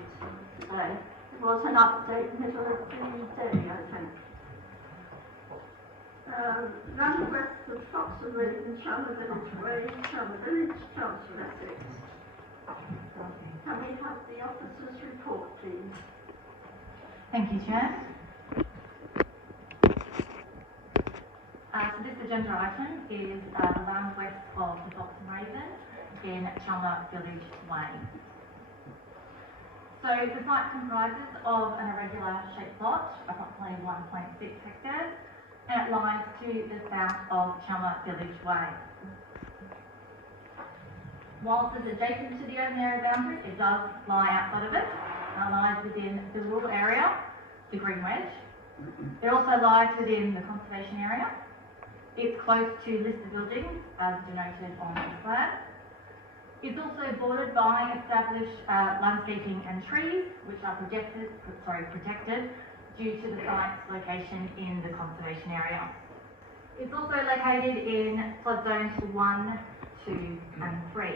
update today. It was an update middle of the day, I think. Running west of Fox and Ridge and Chelmer Village Way, Chelmer Village, Chelmsford, Essex. Can we have the officer's report, please? Thank you, Chair. So this agenda item is the land west of the Fox and Raven in Chelmer Village Way. So the site comprises of an irregular shaped lot, approximately 1.6 hectares, and it lies to the south of Chelmer Village Way. Whilst it's adjacent to the urban area boundary, it does lie outside of it, and lies within the rural area, the Green Wedge. It also lies within the conservation area. It's close to listed buildings, as denoted on this plan. It's also bordered by established landscaping and trees, which are protected due to the site's location in the conservation area. It's also located in flood zones 1, 2 and 3.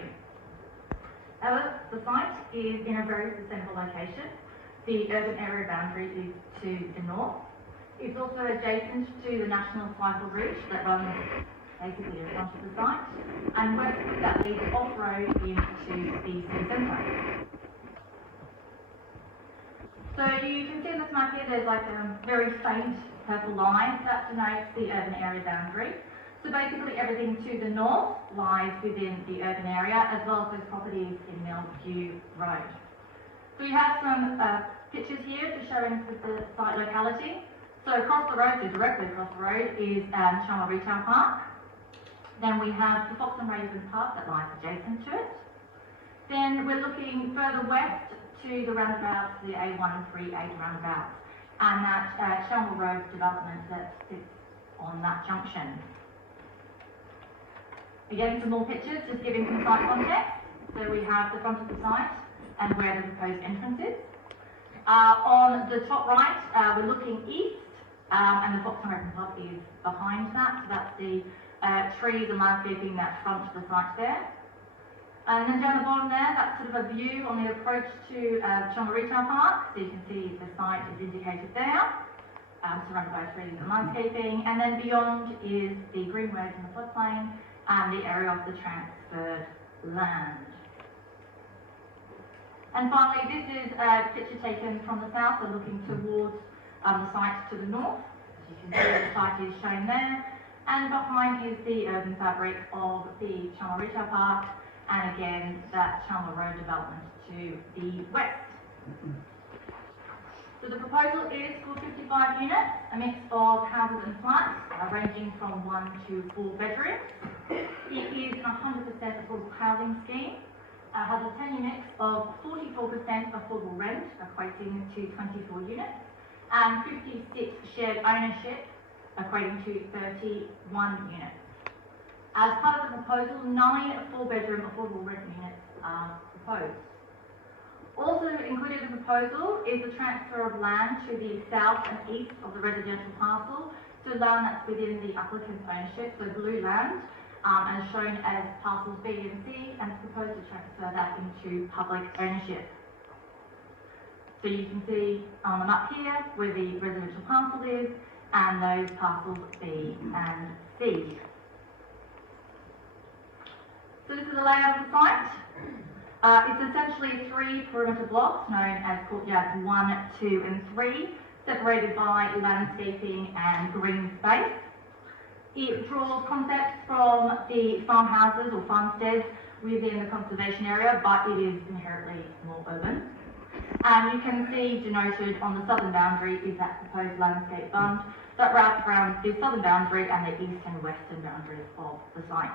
However, the site is in a very sustainable location. The urban area boundary is to the north. It's also adjacent to the national cycle route that runs basically in front of the site, and west that leads off-road into the city centre. So you can see in this map here, there's like a very faint purple line that denotes the urban area boundary. So basically everything to the north lies within the urban area, as well as those properties in Millview Road. So you have some pictures here to show into the site locality. So across the road, so directly across the road, is Chelmer Retail Park. Then we have the Fox and Raven Park that lies adjacent to it. Then we're looking further west to the roundabouts, the A1 and 3A roundabouts, and that Chelmer Road development that sits on that junction. Again, some more pictures, just giving some site context. So we have the front of the site and where the proposed entrance is. On the top right, we're looking east, and the Fox and Raven Pub is behind that. So that's the trees and landscaping that front the site there. And then down the bottom there, that's sort of a view on the approach to Chelmer Retail Park. So you can see the site is indicated there, surrounded by trees and landscaping. And then beyond is the green wedge in the floodplain and the area of the transferred land. And finally, this is a picture taken from the south, so looking towards the site to the north. As you can see, the site is shown there. And behind is the urban fabric of the Chelmer Retail Park, and again, that Chelmer Road development to the west. So the proposal is for 55 units, a mix of houses and flats, ranging from 1 to 4 bedrooms. It is an 100% affordable housing scheme. Has a tenure mix of 44% affordable rent, equating to 24 units, and 56 shared ownership, equating to 31 units. As part of the proposal, 9 4-bedroom affordable rent units are proposed. Also included in the proposal is the transfer of land to the south and east of the residential parcel, so land that's within the applicant's ownership, so blue land, and shown as parcels B and C, and it's proposed to transfer that into public ownership. So you can see on the map here where the residential parcel is, and those parcels B and C. So this is the layout of the site. It's essentially 3 perimeter blocks known as courtyards 1, 2 and 3, separated by landscaping and green space. It draws concepts from the farmhouses or farmsteads within the conservation area, but it is inherently more urban. And you can see denoted on the southern boundary is that proposed landscape bund that wraps around the southern boundary and the east and western boundaries of the site.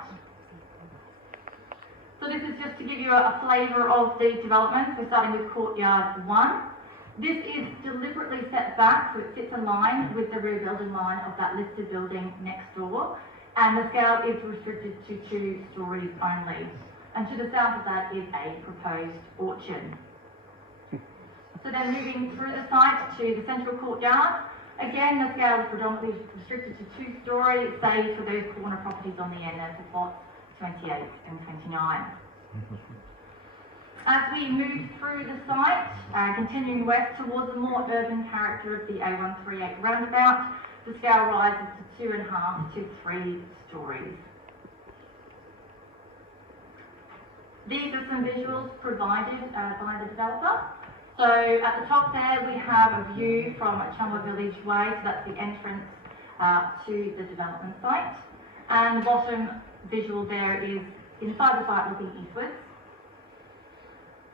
So this is just to give you a flavour of the development. We're starting with courtyard 1. This is deliberately set back so it sits in line with the rear building line of that listed building next door, and the scale is restricted to 2 stories only. And to the south of that is a proposed orchard. So then moving through the site to the central courtyard, again the scale is predominantly restricted to 2 stories, save for those corner properties on the end there for plots 28 and 29. As we move through the site, continuing west towards the more urban character of the A138 roundabout, the scale rises to 2.5 to 3 stories. These are some visuals provided by the developer. So at the top there we have a view from Chelmer Village Way, so that's the entrance to the development site. And the bottom visual there is inside the site looking eastwards.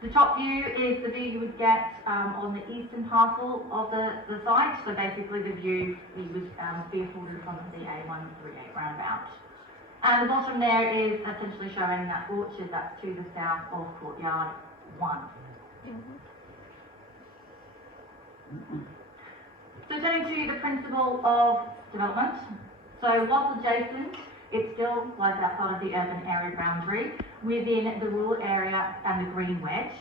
The top view is the view you would get on the eastern parcel of the site, so basically the view you would be afforded from the A138 roundabout. And the bottom there is essentially showing that orchard that's to the south of Courtyard 1. So turning to the principle of development. So whilst adjacent, it still lies outside of the urban area boundary within the rural area and the green wedge.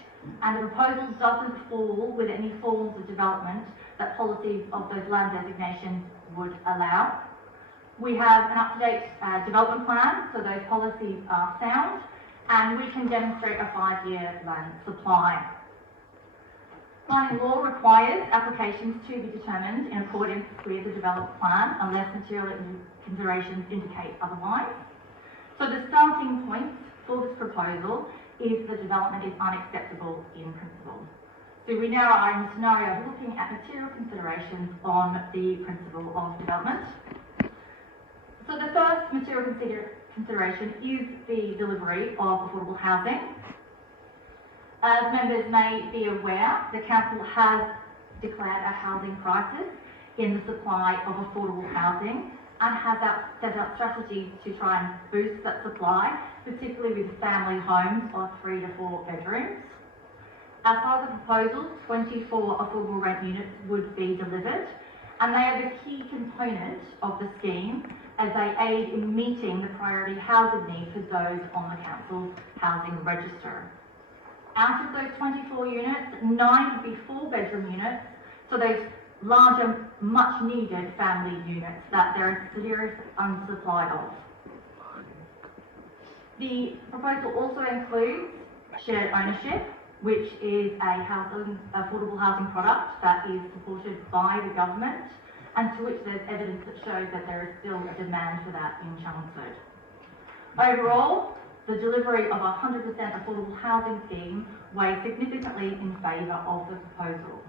And the proposal doesn't fall with any forms of development that policies of those land designations would allow. We have an up-to-date development plan, so those policies are sound, and we can demonstrate a 5-year land supply. Planning law requires applications to be determined in accordance with the developed plan unless material considerations indicate otherwise. So the starting point for this proposal is the development is unacceptable in principle. So we now are in a scenario of looking at material considerations on the principle of development. So the first material consideration is the delivery of affordable housing. As members may be aware, the council has declared a housing crisis in the supply of affordable housing and has set out strategies to try and boost that supply, particularly with family homes of 3 to 4 bedrooms. As part of the proposal, 24 affordable rent units would be delivered, and they are the key component of the scheme as they aid in meeting the priority housing needs for those on the council's housing register. Out of those 24 units, 9 would be 4-bedroom units, so those larger, much-needed family units that there is serious undersupply of. The proposal also includes shared ownership, which is a affordable housing product that is supported by the government and to which there's evidence that shows that there is still a demand for that in Chelmsford. Overall, the delivery of a 100% affordable housing scheme weighs significantly in favour of the proposal.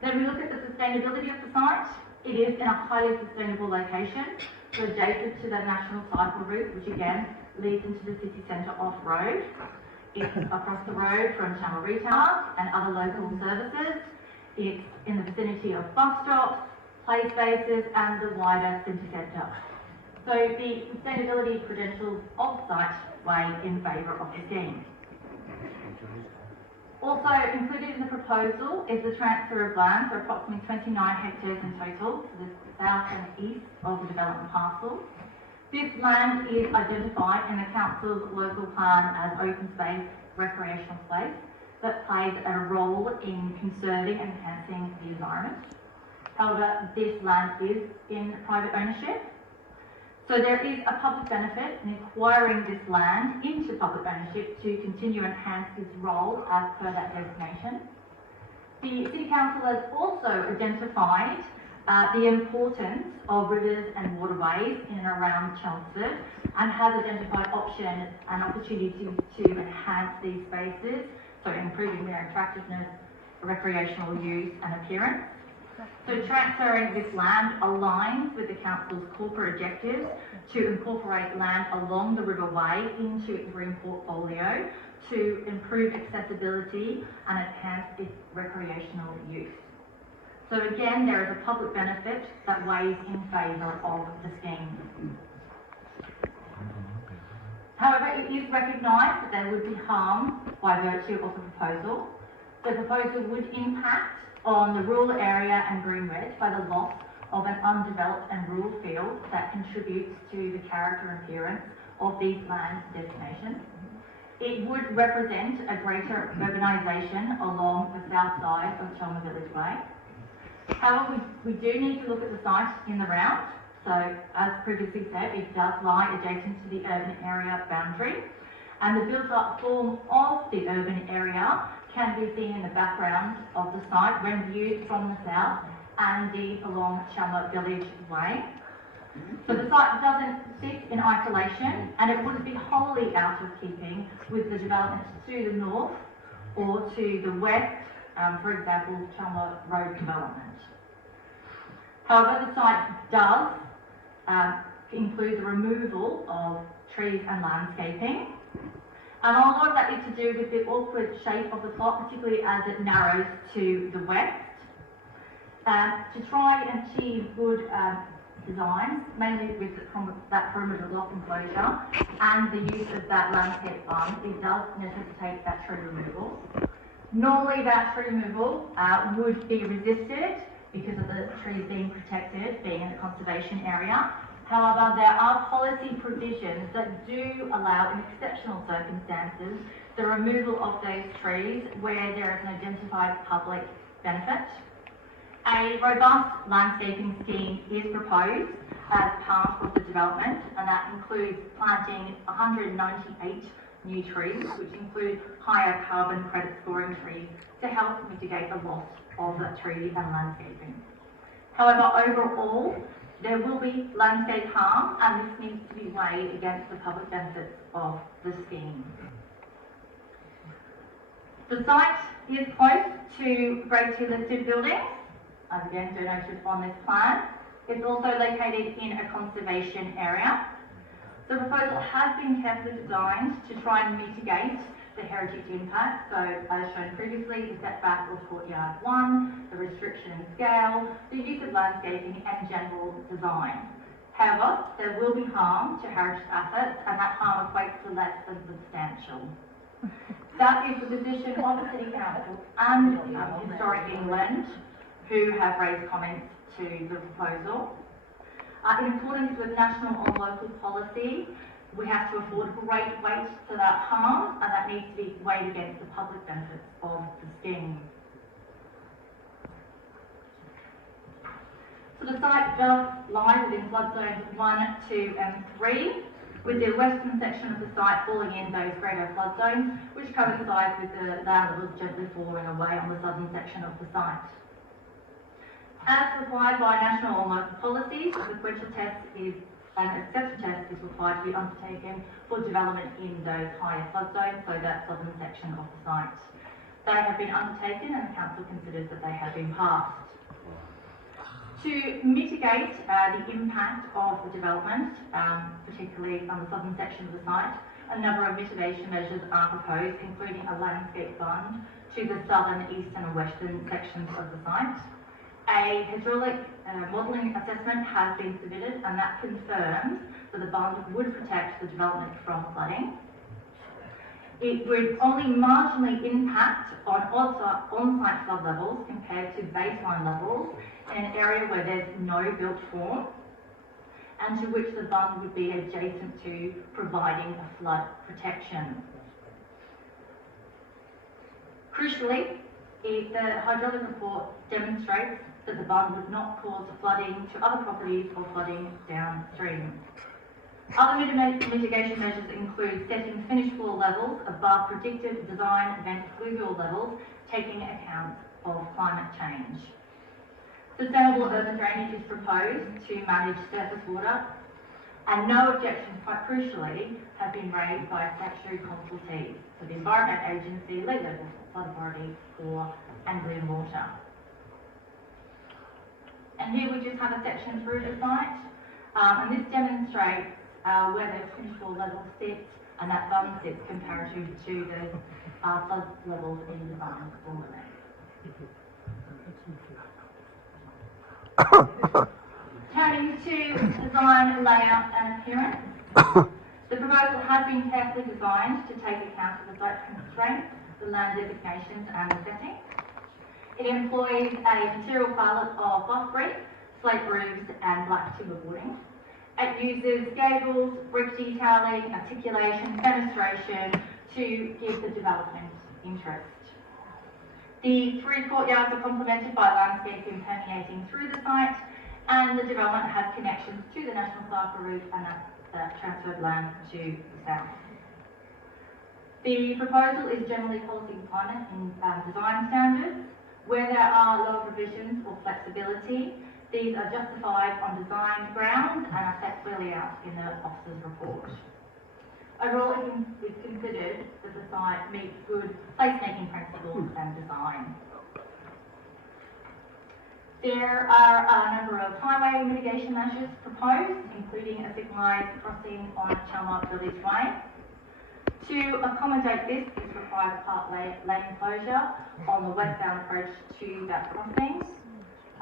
Then we look at the sustainability of the site. It is in a highly sustainable location, so adjacent to the national cycle route, which again leads into the city centre off-road. It's across the road from Chelmer Retail and other local services. It's in the vicinity of bus stops, play spaces and the wider city centre. So the sustainability credentials of the site weigh in favour of the scheme. Also included in the proposal is the transfer of land, so approximately 29 hectares in total, to the south and east of the development parcel. This land is identified in the council's local plan as open space, recreational space, that plays a role in conserving and enhancing the environment. However, this land is in private ownership. So there is a public benefit in acquiring this land into public ownership to continue to enhance its role as per that designation. The City Council has also identified the importance of rivers and waterways in and around Chelmsford and has identified options and opportunities to enhance these spaces, so improving their attractiveness, recreational use and appearance. So transferring this land aligns with the council's corporate objectives to incorporate land along the riverway into its green portfolio to improve accessibility and enhance its recreational use. So again, there is a public benefit that weighs in favour of the scheme. However, it is recognised that there would be harm by virtue of the proposal. The proposal would impact on the rural area and green wedge by the loss of an undeveloped and rural field that contributes to the character and appearance of these land designations. It would represent a greater urbanisation along the south side of Chelmer Village Way. However, we do need to look at the site in the round. So, as previously said, it does lie adjacent to the urban area boundary. and the built-up form of the urban area can be seen in the background of the site when viewed from the south and indeed along Chelmer Village Way. So the site doesn't sit in isolation, and it wouldn't be wholly out of keeping with the development to the north or to the west, for example, Chelmer Road development. However, the site does include the removal of trees and landscaping. And a lot of that is to do with the awkward shape of the plot, particularly as it narrows to the west. To try and achieve good designs, mainly with that perimeter block enclosure and the use of that landscape fund, it does necessitate that tree removal. Normally that tree removal would be resisted because of the trees being protected, being in a conservation area. However, there are policy provisions that do allow, in exceptional circumstances, the removal of those trees where there is an identified public benefit. A robust landscaping scheme is proposed as part of the development, and that includes planting 198 new trees, which include higher carbon credit scoring trees to help mitigate the loss of that tree and landscaping. However, overall, there will be landscape harm, and this needs to be weighed against the public benefits of the scheme. The site is close to Grade 2 listed buildings, as again denoted on this plan. It's also located in a conservation area. The proposal has been carefully designed to try and mitigate the heritage impact. So as shown previously, the setback of courtyard 1, the restriction in scale, the use of landscaping and general design. However, there will be harm to heritage assets, and that harm equates to less than substantial. That is the position of the City Council and Historic England, who have raised comments to the proposal. In accordance with national or local policy, we have to afford great weight to that harm, and that needs to be weighed against the public benefits of the scheme. So the site does lie within flood zones 1, 2 and 3, with the western section of the site falling in those greater flood zones, which coincides with the land levels gently falling away on the southern section of the site. As required by national or local policies, a sequential test is an accepted test is required to be undertaken for development in those higher flood zones, so that southern section of the site. They have been undertaken, and the council considers that they have been passed. To mitigate the impact of the development, particularly on the southern section of the site, a number of mitigation measures are proposed, including a landscape fund to the southern, eastern and western sections of the site. A hydraulic modelling assessment has been submitted, and that confirms that the bund would protect the development from flooding. It would only marginally impact on on-site flood levels compared to baseline levels in an area where there's no built form, and to which the bund would be adjacent to providing a flood protection. Crucially, the hydraulic report demonstrates that the bund would not cause flooding to other properties or flooding downstream. Other mitigation measures include setting finished floor levels above predicted design event fluvial levels, taking account of climate change. Sustainable urban drainage is proposed to manage surface water, and no objections, quite crucially, have been raised by statutory consultees, so the Environment Agency, Legal Flood Authority, or Anglian Water. And here we just have a section through the site, and this demonstrates where the finished floor level sits, and that bund sits comparative to the flood levels in the bund formerly. Turning to design, layout and appearance. The proposal has been carefully designed to take account of the site constraints, the land designations and the setting. It employs a material palette of buff brick, slate roofs and black timber boarding. It uses gables, brick detailing, articulation, fenestration to give the development interest. The 3 courtyards are complemented by landscaping permeating through the site, and the development has connections to the National Cycle Route and that transferred land to the south. The proposal is generally policy compliant in design standards. Where there are lower provisions or flexibility, these are justified on design grounds and are set clearly out in the officer's report. Overall, it is considered that the site meets good placemaking principles and design. There are a number of highway mitigation measures proposed, including a signalised crossing on Chelmer Park. To accommodate this, is required a part lane closure on the westbound approach to that crossing.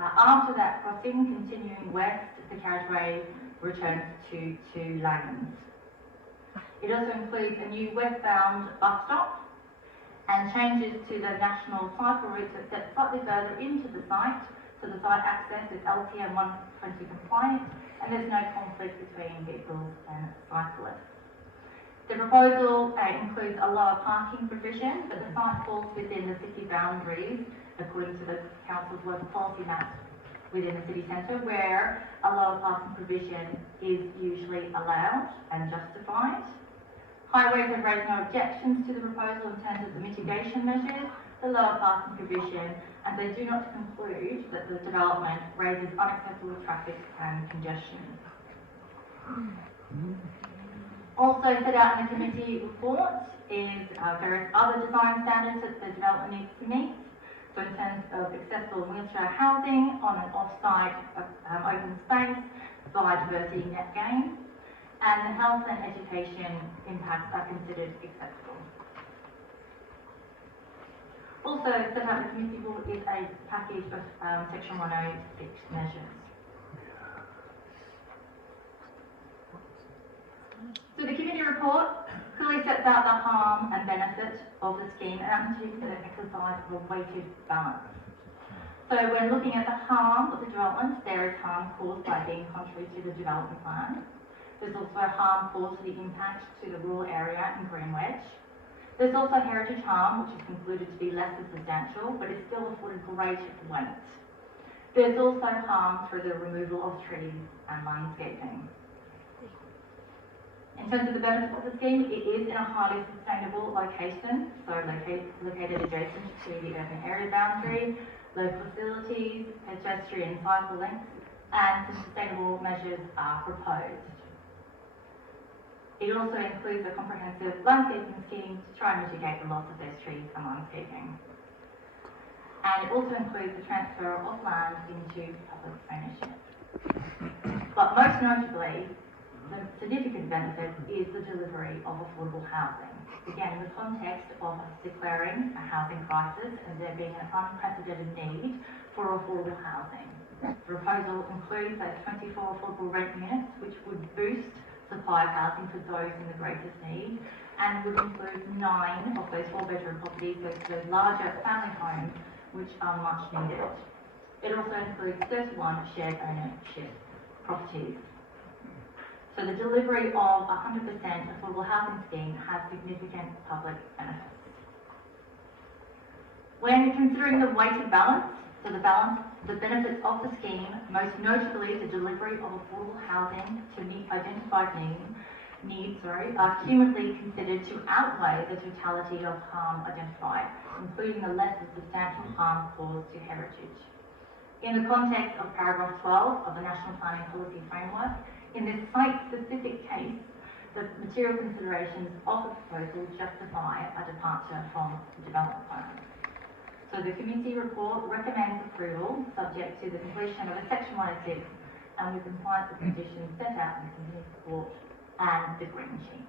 After that crossing, continuing west, the carriageway returns to 2 lanes. It also includes a new westbound bus stop and changes to the national cycle route that set slightly further into the site, so the site access is LTM 120 compliant and there's no conflict between vehicles and cyclists. The proposal includes a lower parking provision, but the site falls within the city boundaries according to the council's local policy map within the city centre, where a lower parking provision is usually allowed and justified. Highways have raised no objections to the proposal in terms of the mitigation measures, the lower parking provision, and they do not conclude that the development raises unacceptable traffic and congestion. Also set out in the committee report is various other design standards that the development needs to meet. So in terms of accessible wheelchair housing on an off-site open space via diversity net gain, and the health and education impacts are considered acceptable. Also set out in the committee report is a package of Section 106 measures. So the committee report clearly sets out the harm and benefit of the scheme and undertakes an exercise of a weighted balance. So when looking at the harm of the development, there is harm caused by being contrary to the development plan. There's also harm caused to the impact to the rural area in Greenwich. There's also heritage harm, which is concluded to be less than substantial, but is still afforded great weight. There's also harm through the removal of trees and landscaping. In terms of the benefits of the scheme, it is in a highly sustainable location, so located adjacent to the urban area boundary, local facilities, pedestrian cycle links, and some sustainable measures are proposed. It also includes a comprehensive landscaping scheme to try and mitigate the loss of those trees and landscaping. And it also includes the transfer of land into public ownership. But most notably, the significant benefit is the delivery of affordable housing. Again, in the context of us declaring a housing crisis and there being an unprecedented need for affordable housing. The proposal includes those 24 affordable rent units, which would boost supply of housing for those in the greatest need, and would include 9 of those 4-bedroom properties, those larger family homes, which are much needed. It also includes 31 shared ownership properties. So the delivery of 100% affordable housing scheme has significant public benefits. When considering the weighted balance, so the benefits of the scheme, most notably the delivery of affordable housing to meet identified needs, are cumulatively considered to outweigh the totality of harm identified, including the less than substantial harm caused to heritage. In the context of paragraph 12 of the National Planning Policy Framework, in this site-specific case, the material considerations of the proposal justify a departure from the development plan. So the committee report recommends approval subject to the completion of a Section 106 and with compliance with conditions set out in the committee report and the green sheet.